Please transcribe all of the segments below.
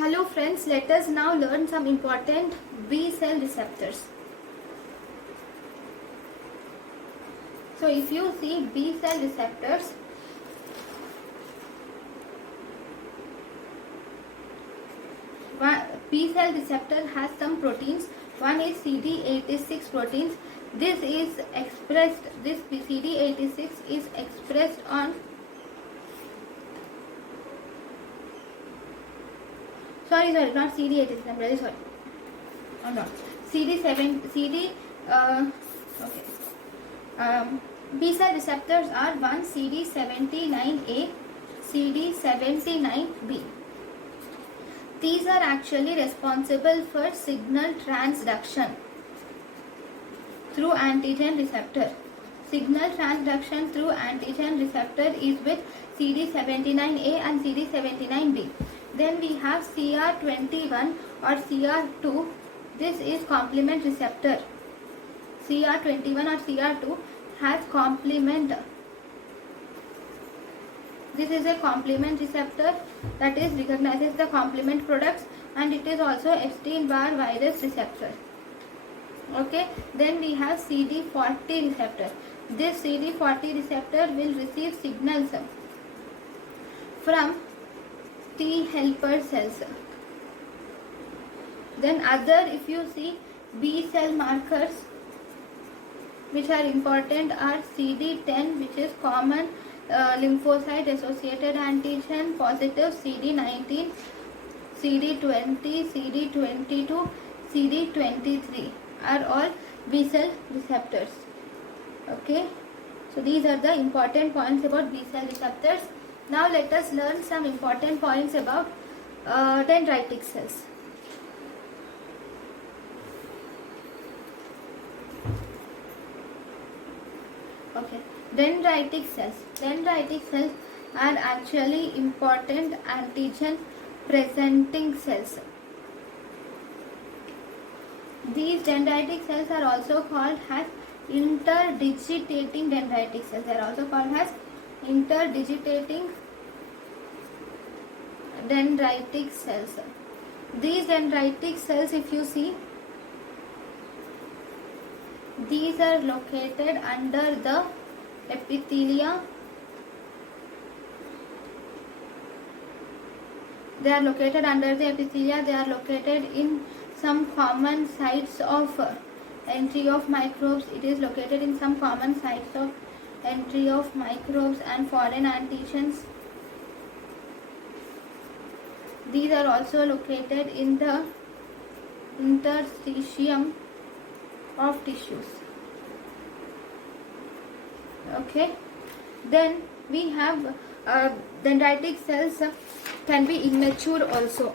Hello friends, let us now learn some important B cell receptors. So if you see B cell receptors, B cell receptor has some proteins. One is CD86 proteins. This CD86 is expressed on sorry, not CD86, I'm really sorry. Oh no, B cell receptors are one CD79A, CD79B. These are actually responsible for signal transduction through antigen receptor. Signal transduction through antigen receptor is with CD79A and CD79B. Then we have CR21 or CR2. This is complement receptor. CR21 or CR2 has complement. This is a complement receptor that is recognizes the complement products, and it is also Epstein-Barr virus receptor. Okay, then we have CD40 receptor. This CD40 receptor will receive signals from T helper cells. Then other, if you see B cell markers which are important are CD10, which is common lymphocyte associated antigen positive, CD19, CD20, CD22, CD23 are all B cell receptors. Okay, so these are the important points about B cell receptors. Now let us learn some important points about dendritic cells. Okay, dendritic cells. Dendritic cells are actually important antigen presenting cells. These dendritic cells are also called as interdigitating dendritic cells. They are also called as interdigitating dendritic cells. These dendritic cells, if you see, these are located under the epithelia. They are located under the epithelia. They are located in some common sites of entry of microbes. It is located in some common sites of entry of microbes and foreign antigens. These are also located in the interstitium of tissues. Okay, then we have dendritic cells can be immature also.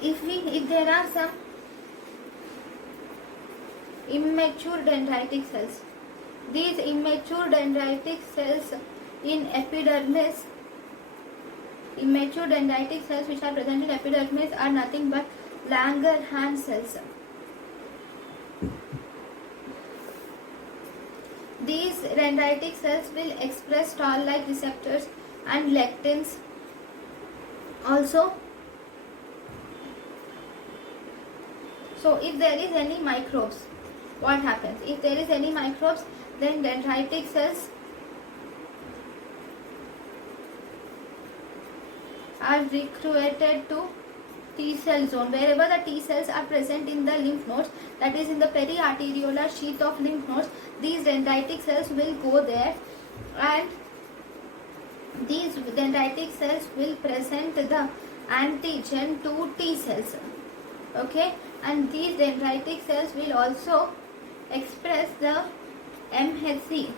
If there are some immature dendritic cells, these immature dendritic cells in epidermis, immature dendritic cells which are present in epidermis are nothing but Langerhans cells. These dendritic cells will express toll-like receptors and lectins also. So if there is any microbes, what happens? If there is any microbes, then dendritic cells are recruited to T cell zone. Wherever the T cells are present in the lymph nodes, that is in the periarteriolar sheath of lymph nodes, these dendritic cells will go there, and these dendritic cells will present the antigen to T cells. Okay, and these dendritic cells will also express the MHC.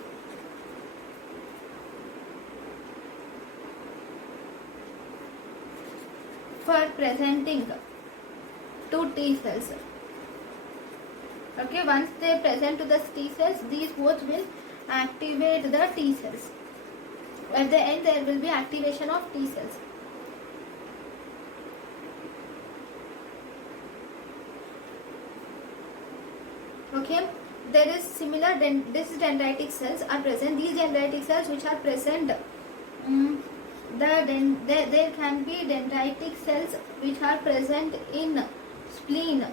For presenting to T cells. Okay, once they present to the T cells, these both will activate the T cells. At the end, there will be activation of T cells. Okay, there is similar these dendritic cells are present. These dendritic cells which are present there can be dendritic cells which are present in spleen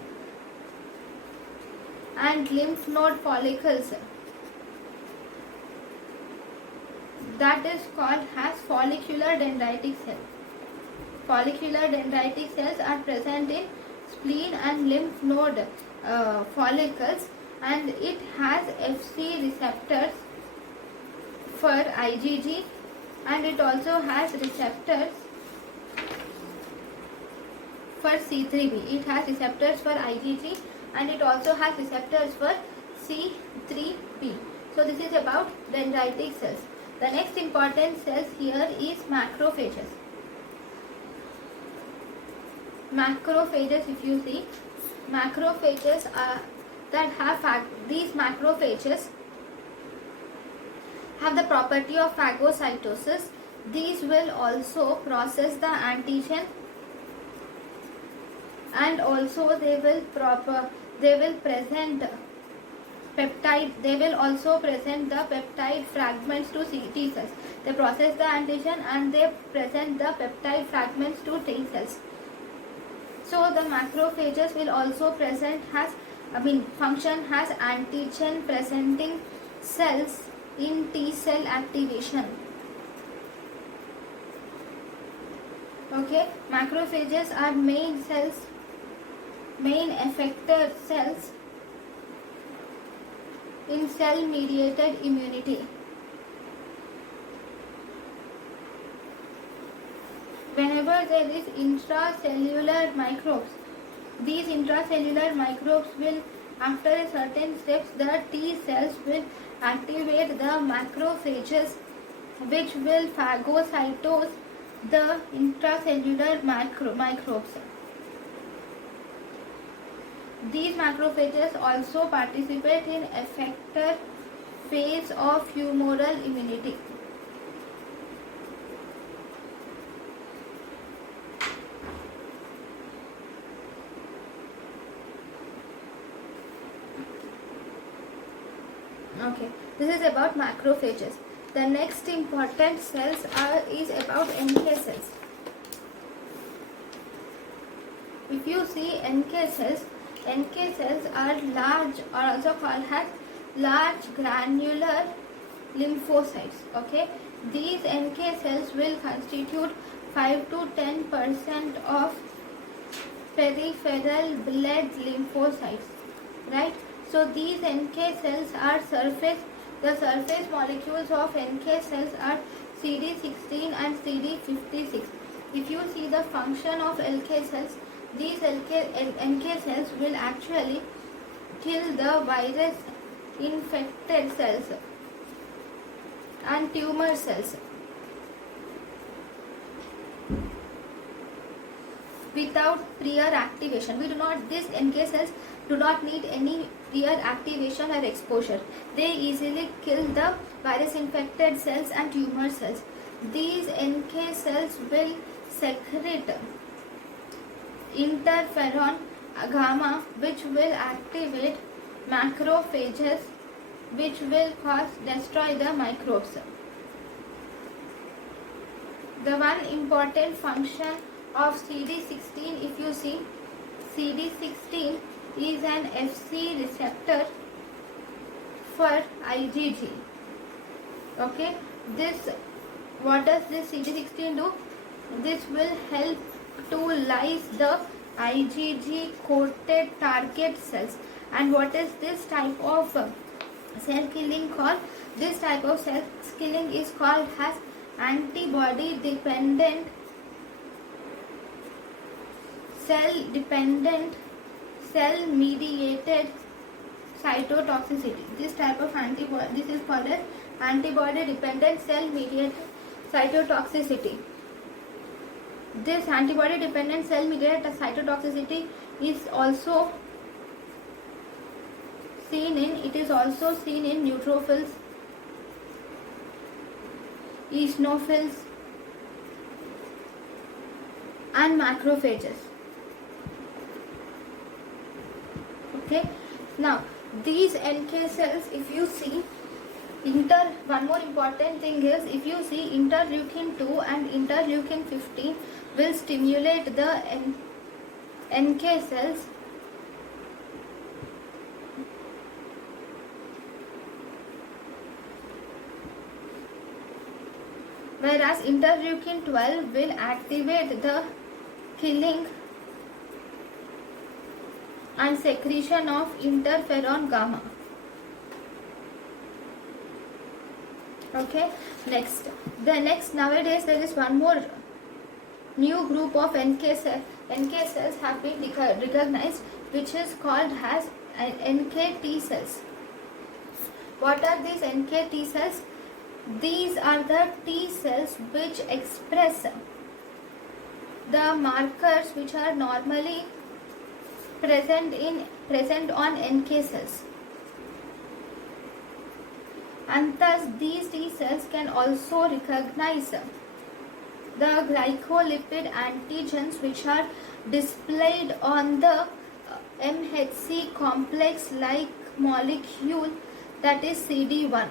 and lymph node follicles. That is called as follicular dendritic cells. Follicular dendritic cells are present in spleen and lymph node follicles, and it has Fc receptors for IgG, and it also has receptors for C3b. It has receptors for IgG and it also has receptors for C3b. So this is about dendritic cells. The next important cells here is macrophages. Macrophages, if you see, macrophages are that have these macrophages have the property of phagocytosis. These will also process the antigen, and also they will present peptide. They will also present the peptide fragments to T cells. They process the antigen and they present the peptide fragments to T cells. So the macrophages will also function as antigen presenting cells in T cell activation. Okay, macrophages are main effector cells in cell mediated immunity. Whenever there is intracellular microbes, these intracellular microbes will, after a certain steps, the T cells will activate the macrophages, which will phagocytose the intracellular microbes. These macrophages also participate in effector phase of humoral immunity. Okay, this is about macrophages. The next important cells is about NK cells. If you see NK cells are large, or also called as large granular lymphocytes. Okay, these NK cells will constitute 5 to 10% of peripheral blood lymphocytes, right? So these NK cells are the surface molecules of NK cells are CD16 and CD56. If you see the function of LK cells, these NK cells will actually kill the virus infected cells and tumor cells without prior activation. These NK cells do not need any prior activation or exposure. They easily kill the virus infected cells and tumor cells. These NK cells will secrete interferon gamma, which will activate macrophages, which will destroy the microbes. The one important function of CD16, if you see, CD16 is an Fc receptor for IgG. Okay, what does this CD16 do? This will help to lyse the IgG coated target cells. And what is this type of cell killing called? This type of cell killing is called as antibody dependent cell mediated cytotoxicity. This type of this is called as antibody dependent cell mediated cytotoxicity. This antibody dependent cell mediated cytotoxicity is also seen in neutrophils, eosinophils and macrophages. Okay, now these NK cells, if you see, One more important thing is, if you see, interleukin 2 and interleukin 15 will stimulate the NK cells, whereas interleukin 12 will activate the killing and secretion of interferon gamma. Okay, next nowadays there is one more new group of NK cells have been recognized, which is called as NK T cells. What are these NK T cells? These are the T cells which express the markers which are normally present on NK cells, and thus these T cells can also recognize the glycolipid antigens which are displayed on the MHC complex like molecule, that is CD1.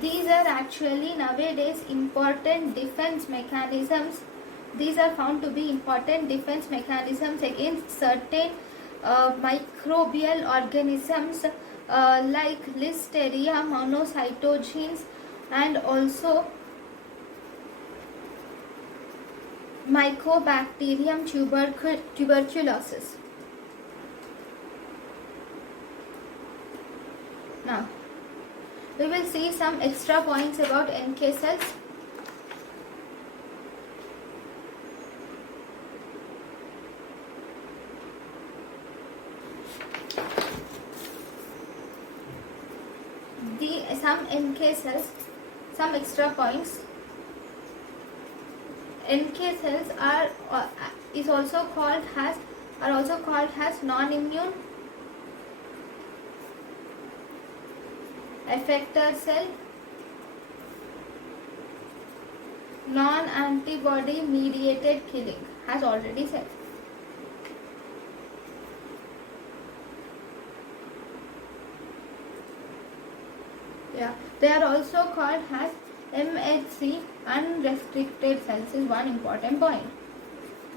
These are actually nowadays important defense mechanisms. These are found to be important defense mechanisms against certain microbial organisms like Listeria monocytogenes and also Mycobacterium tuberculosis. Now, we will see some extra points about NK cells. Some NK cells, some extra points. NK cells are also called as non-immune effector cell, non-antibody mediated killing, as already said. Yeah, they are also called as MHC unrestricted cells, is one important point.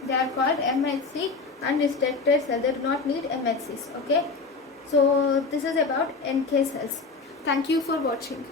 They are called MHC unrestricted cells. They do not need MHCs. Okay, so this is about NK cells. Thank you for watching.